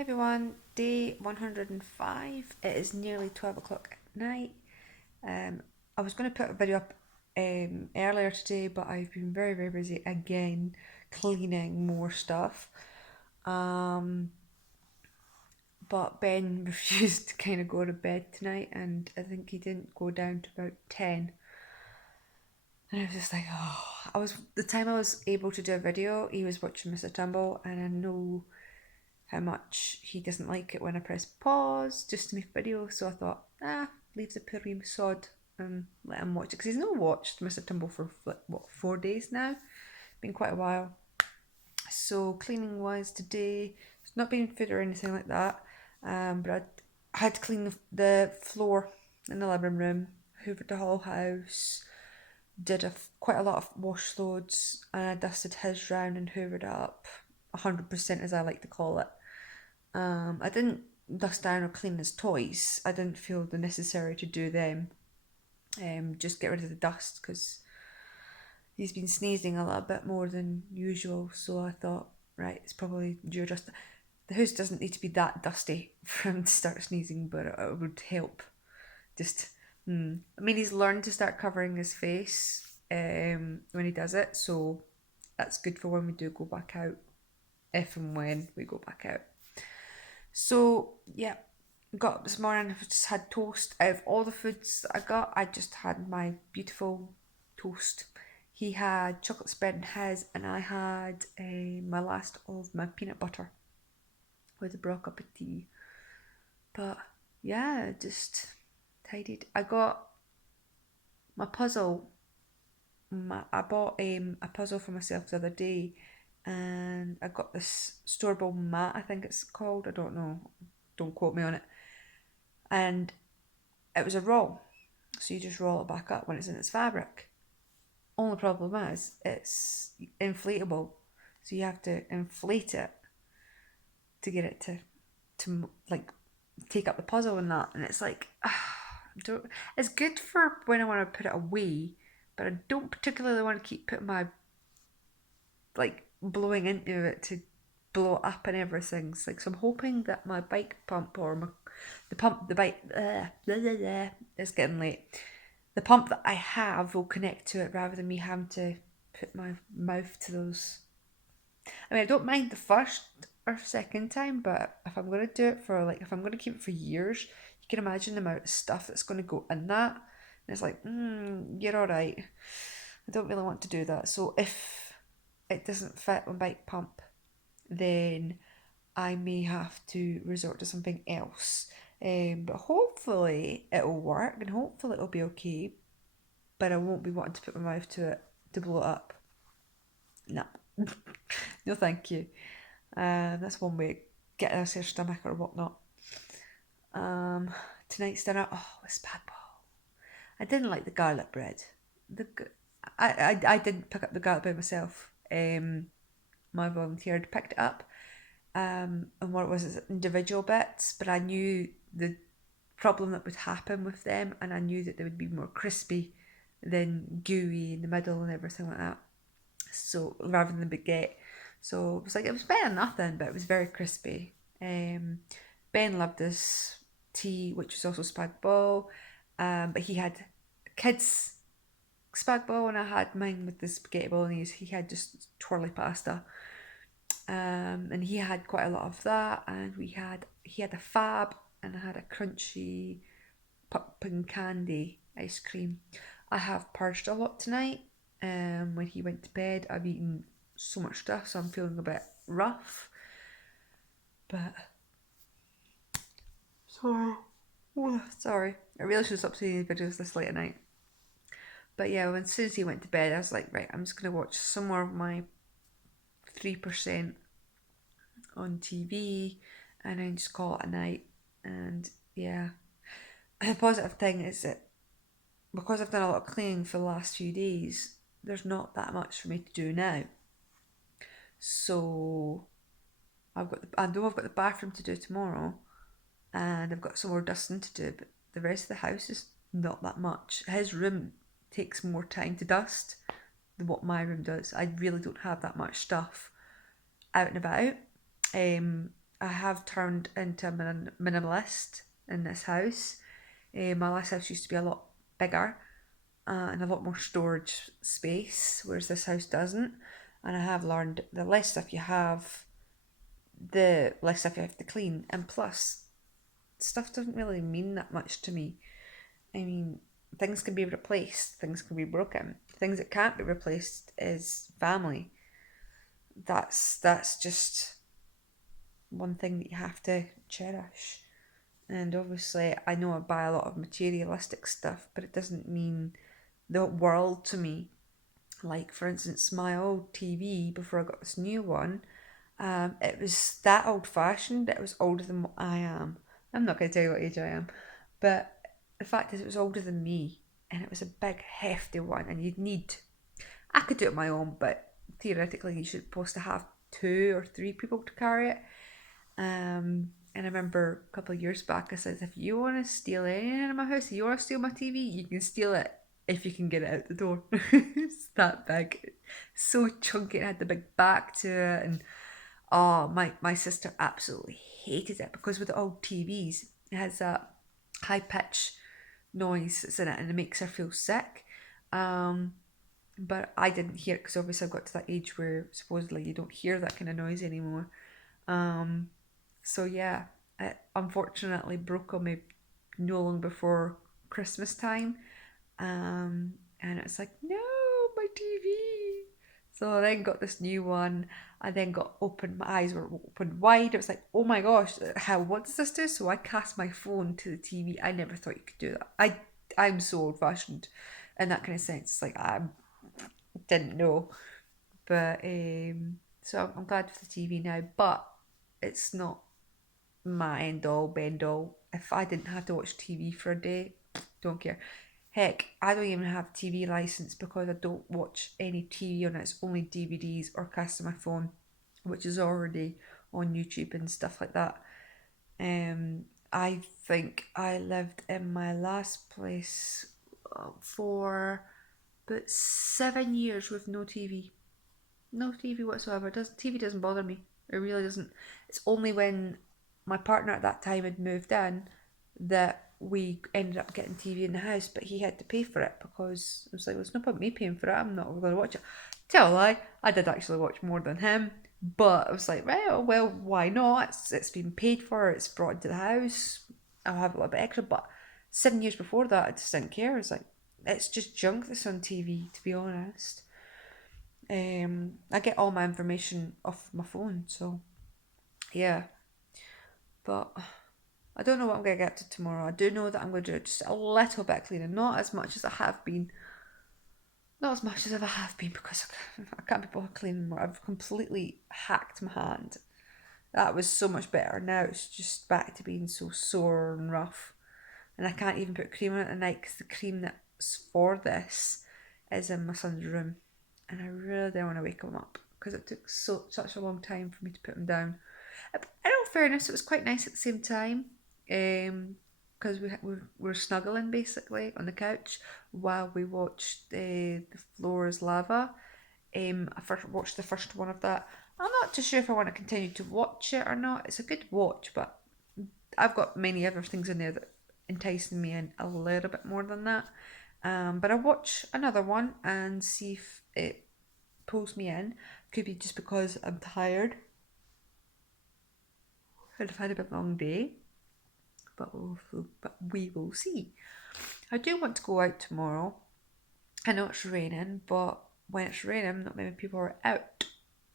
Hi everyone, day 105. It is nearly 12 o'clock at night. Um, I was going to put a video up earlier today, but I've been very, very busy again cleaning more stuff. Um, but Ben refused to kind of go to bed tonight, and I think he didn't go down to about 10. And I was just like, oh, the time I was able to do a video, he was watching Mr. Tumble, and I know how much he doesn't like it when I press pause just to make a video. So I thought, leave the Purim sod and let him watch it because he's not watched Mr. Tumble for like, what, 4 days now. Been quite a while. So cleaning wise today, it's not been food or anything like that. But I had to clean the floor in the living room, hoovered the whole house, did quite a lot of wash loads, and I dusted his round and hoovered up 100% as I like to call it. I didn't dust down or clean his toys. I didn't feel the necessary to do them. Just get rid of the dust because he's been sneezing a little bit more than usual. So I thought, right, it's probably due just. The house doesn't need to be that dusty for him to start sneezing, but it would help. Just, I mean, he's learned to start covering his face when he does it, so that's good for when we do go back out, if and when we go back out. So yeah, got up this morning. I just had toast. Out of all the foods that I got, I just had my beautiful toast. He had chocolate spread in his, and I had my last of my peanut butter with a brown cup of tea. But yeah, just tidied. I got my puzzle. I bought a puzzle for myself the other day, and I got this store bought mat. I think it's called. I don't know. Don't quote me on it. And it was a roll. So you just roll it back up when it's in its fabric. Only problem is it's inflatable. So you have to inflate it to get it to like take up the puzzle and that. And it's like, don't, it's good for when I want to put it away, but I don't particularly want to keep putting my like blowing into it to blow it up and everything. So I'm hoping that my bike pump or the bike, it's getting late. The pump that I have will connect to it rather than me having to put my mouth to those. I mean, I don't mind the first or second time, but if I'm going to do it for like, if I'm going to keep it for years, you can imagine the amount of stuff that's going to go in that. And it's like, you're all right. I don't really want to do that. So if it doesn't fit my bike pump, then I may have to resort to something else. But hopefully it'll work and hopefully it'll be okay. But I won't be wanting to put my mouth to it to blow it up. No, no, thank you. That's one way of getting us your stomach or whatnot. Um, Tonight's dinner. Oh, the spag bol. I didn't like the garlic bread. The I didn't pick up the garlic bread myself. My volunteer had picked it up. And what it was is individual bits, but I knew the problem that would happen with them, and I knew that they would be more crispy than gooey in the middle and everything like that. So rather than the baguette, so it was like it was better than nothing, but it was very crispy. Ben loved this tea, which was also spag bol, but he had kids spag bol, and I had mine with the spaghetti bolognese. He had just twirly pasta. And he had quite a lot of that, and he had a fab, and I had a crunchy pumpkin candy ice cream. I have purged a lot tonight. When he went to bed, I've eaten so much stuff, so I'm feeling a bit rough. But sorry, sorry. I really should stop seeing videos this late at night. But yeah, when Susie went to bed, I was like, right, I'm just gonna watch some more of my 3% on TV, and then just call it a night. And yeah, the positive thing is that because I've done a lot of cleaning for the last few days, there's not that much for me to do now. So I know I've got the bathroom to do tomorrow, and I've got some more dusting to do, but the rest of the house is not that much. His room takes more time to dust than what my room does. I really don't have that much stuff out and about. I have turned into a minimalist in this house. My last house used to be a lot bigger and a lot more storage space, whereas this house doesn't. And I have learned the less stuff you have, the less stuff you have to clean. And plus, stuff doesn't really mean that much to me. I mean, things can be replaced, things can be broken. Things that can't be replaced is family. That's just one thing that you have to cherish. And obviously, I know I buy a lot of materialistic stuff, but it doesn't mean the world to me. Like, for instance, my old TV before I got this new one, it was that old fashioned, it was older than what I am. I'm not going to tell you what age I am, but the fact is, it was older than me, and it was a big, hefty one, and you'd need. I could do it on my own, but theoretically, you should supposed to have 2 or 3 people to carry it. And I remember a couple of years back, I said, if you want to steal anything in my house, if you want to steal my TV, you can steal it if you can get it out the door. It's that big. So chunky. It had the big back to it. And oh, my sister absolutely hated it because with the old TVs, it has that high pitch noise that's in it and it makes her feel sick. But I didn't hear it because obviously I've got to that age where supposedly you don't hear that kind of noise anymore. So yeah, it unfortunately broke on me no long before Christmas time. And it's like, no, my TV. So I then got this new one. I then got open, my eyes were opened wide. It was like, oh my gosh, what does this do? So I cast my phone to the TV. I never thought you could do that. I'm so old fashioned in that kind of sense. Like I didn't know. But so I'm glad for the TV now, but it's not my end all bend all. If I didn't have to watch TV for a day, don't care. Heck, I don't even have a TV license because I don't watch any TV on it. It's only DVDs or cast on my phone, which is already on YouTube and stuff like that. I think I lived in my last place for about 7 years with no TV. No TV whatsoever. TV doesn't bother me. It really doesn't. It's only when my partner at that time had moved in that we ended up getting TV in the house, but he had to pay for it because I was like, well, it's no point me paying for it. I'm not going to watch it. Tell a lie, I did actually watch more than him, but I was like, well, why not? It's been paid for. It's brought into the house. I'll have a little bit extra. But 7 years before that, I just didn't care. It's like it's just junk that's on TV, to be honest. I get all my information off my phone, so yeah. But I don't know what I'm going to get to tomorrow. I do know that I'm going to do just a little bit of cleaning, not as much as I have been. Not as much as I have been because I can't be bothered cleaning more. I've completely hacked my hand. That was so much better. Now it's just back to being so sore and rough. And I can't even put cream on it at night because the cream that's for this is in my son's room. And I really don't want to wake him up because it took such a long time for me to put him down. In all fairness, it was quite nice at the same time because we were snuggling basically on the couch while we watched The Floor is Lava. I first watched the first one of that. I'm not too sure if I want to continue to watch it or not. It's a good watch, but I've got many other things in there that entice me in a little bit more than that. But I'll watch another one and see if it pulls me in. Could be just because I'm tired and I've had a bit long day, but we will see. I do want to go out tomorrow. I know it's raining, but when it's raining, not many people are out.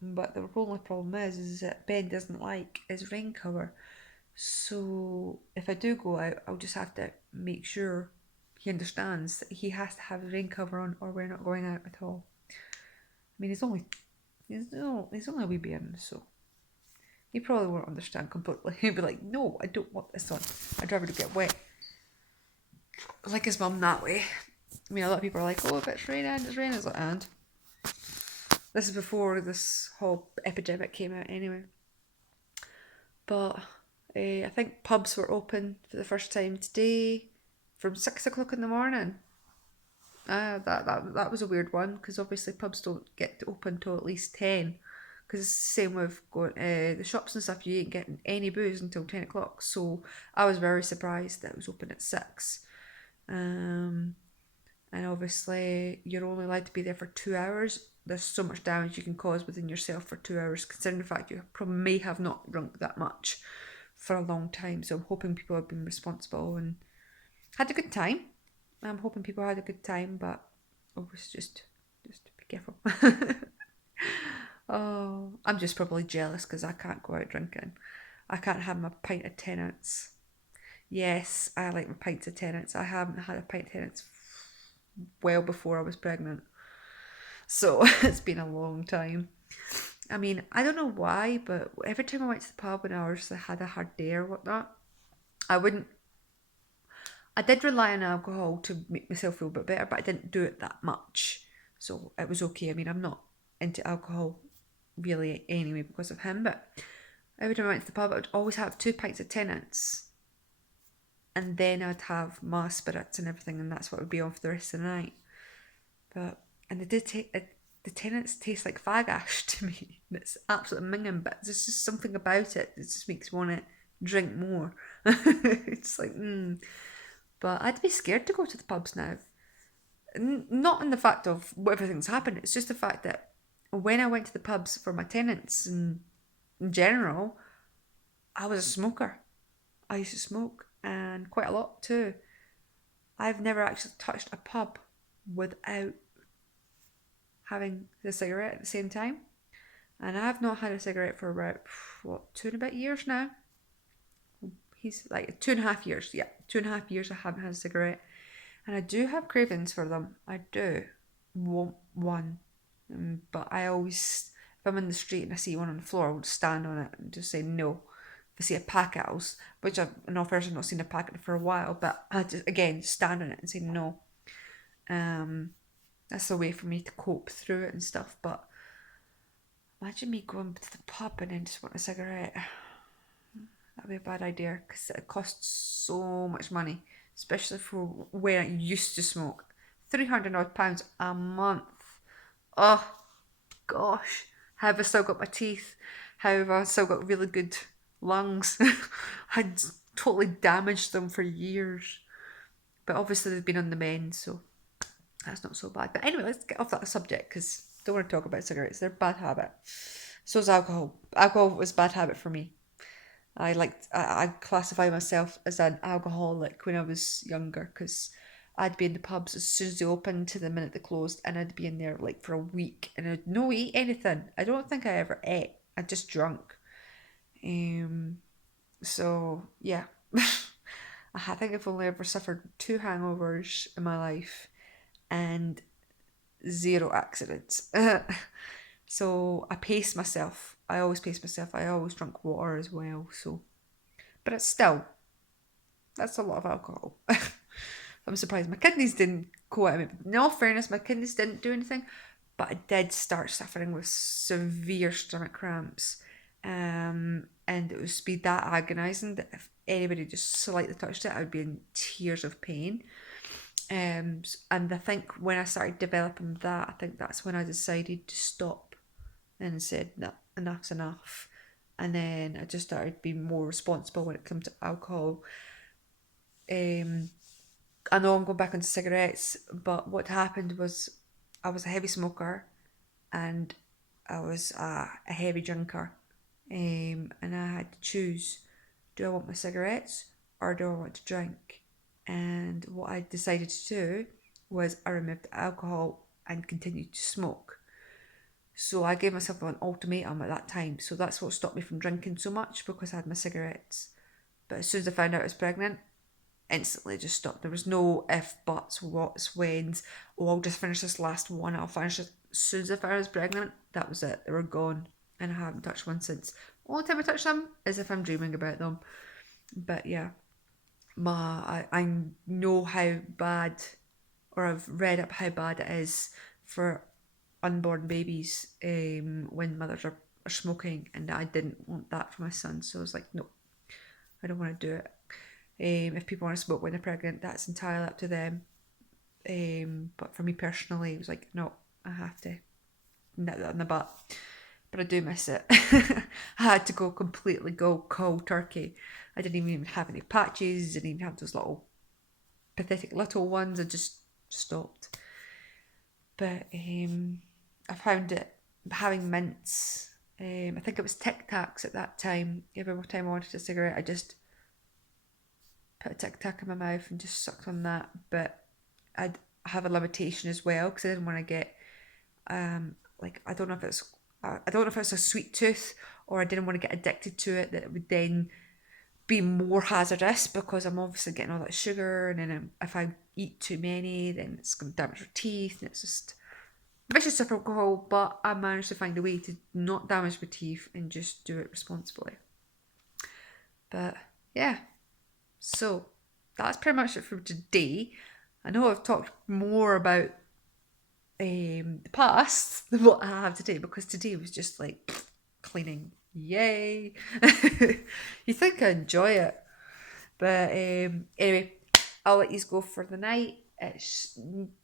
But the only problem is that Ben doesn't like his rain cover. So if I do go out, I'll just have to make sure he understands that he has to have a rain cover on, or we're not going out at all. I mean, he's only a wee baby, so he probably won't understand completely. He'll be like, "No, I don't want this on. I'd rather to get wet." Like his mum that way. I mean, a lot of people are like, "Oh, if it's raining, it's raining." It's like, and this is before this whole epidemic came out, anyway. But I think pubs were open for the first time today from 6 o'clock in the morning. That was a weird one because obviously pubs don't get to open till at least 10 because same with going the shops and stuff. You ain't getting any booze until 10 o'clock. So I was very surprised that it was open at 6. Um, and obviously you're only allowed to be there for 2 hours. There's so much damage you can cause within yourself for 2 hours, considering the fact you probably may have not drunk that much for a long time. So I'm hoping people have been responsible and had a good time. I'm hoping people had a good time, but always just be careful. Oh, I'm just probably jealous because I can't go out drinking. I can't have my pint of Tennent's. Yes, I like my pints of Tennent's. I haven't had a pint of Tennent's well before I was pregnant. So it's been a long time. I mean, I don't know why, but every time I went to the pub and I had a hard day or whatnot, I wouldn't. I did rely on alcohol to make myself feel a bit better, but I didn't do it that much. So it was okay. I mean, I'm not into alcohol really anyway because of him, but every time I went to the pub, I would always have 2 pints of Tennent's. And then I'd have my spirits and everything, and that's what would be on for the rest of the night. But, and the Tennent's taste like fag ash to me. It's absolutely minging, but there's just something about it that just makes me want to drink more. It's like, But I'd be scared to go to the pubs now. Not in the fact of everything's happened, it's just the fact that when I went to the pubs for my Tennent's and in general, I was a smoker. I used to smoke, and quite a lot too. I've never actually touched a pub without having the cigarette at the same time. And I've not had a cigarette for about, 2.5 years now. He's like 2.5 years. Yeah, 2.5 years I haven't had a cigarette. And I do have cravings for them. I do want one. But I always, if I'm in the street and I see one on the floor, I would stand on it and just say no. If I see a packet, which I've in all fairness not seen a packet for a while, but I just, again, stand on it and say no. That's a way for me to cope through it and stuff. But imagine me going to the pub and then just want a cigarette. That'd be a bad idea because it costs so much money, especially for where I used to smoke. £300 a month. Oh gosh. How have I still got my teeth? How have I still got really good lungs? I'd totally damaged them for years. But obviously they've been on the mend, so that's not so bad. But anyway, let's get off that subject because I don't want to talk about cigarettes. They're a bad habit. So is alcohol. Alcohol was a bad habit for me. I classify myself as an alcoholic when I was younger because I'd be in the pubs as soon as they opened to the minute they closed, and I'd be in there like for a week and I'd no eat anything. I don't think I ever ate. I just drunk. So yeah. I think I've only ever suffered 2 hangovers in my life and 0 accidents. So I pace myself. I always pace myself. I always drink water as well. So, but it's still, that's a lot of alcohol. I'm surprised my kidneys didn't go at me. In all fairness, my kidneys didn't do anything, but I did start suffering with severe stomach cramps. And it would be that agonising that if anybody just slightly touched it, I would be in tears of pain. And I think when I started developing that, I think that's when I decided to stop and said, no, enough's enough. And then I just started being more responsible when it comes to alcohol. I know I'm going back onto cigarettes, but what happened was I was a heavy smoker and I was a heavy drinker. And I had to choose, do I want my cigarettes or do I want to drink? And what I decided to do was I removed the alcohol and continued to smoke. So I gave myself an ultimatum at that time. So that's what stopped me from drinking so much because I had my cigarettes. But as soon as I found out I was pregnant, instantly just stopped. There was no if, buts, whats, whens. Oh, I'll just finish this last one. I'll finish it. As soon as I found I was pregnant, that was it. They were gone. And I haven't touched one since. Only time I touch them is if I'm dreaming about them. But yeah, I know how bad, or I've read up how bad it is for unborn babies when mothers are smoking, and I didn't want that for my son, so I was like, no, I don't want to do it. If people want to smoke when they're pregnant, that's entirely up to them. But for me personally, it was like, no, I have to nip that in the butt. but I do miss it. I had to go cold turkey. I didn't even have any patches, didn't even have those little pathetic little ones. I just stopped. But I found it having mints. I think it was Tic Tacs at that time. Every time I wanted a cigarette, I just put a Tic Tac in my mouth and just sucked on that. But I'd have a limitation as well because I didn't want to get like I don't know if it's a sweet tooth or I didn't want to get addicted to it that it would then be more hazardous because I'm obviously getting all that sugar and then if I eat too many then it's going to damage your teeth and it's just vicious of alcohol, but I managed to find a way to not damage my teeth and just do it responsibly. But yeah, so that's pretty much it for today. I know I've talked more about the past than what I have today because today was just like cleaning. Yay! You think I enjoy it, but anyway, I'll let you go for the night. It's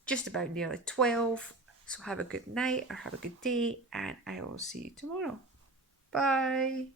just about nearly 12, so have a good night or have a good day, and I will see you tomorrow. Bye.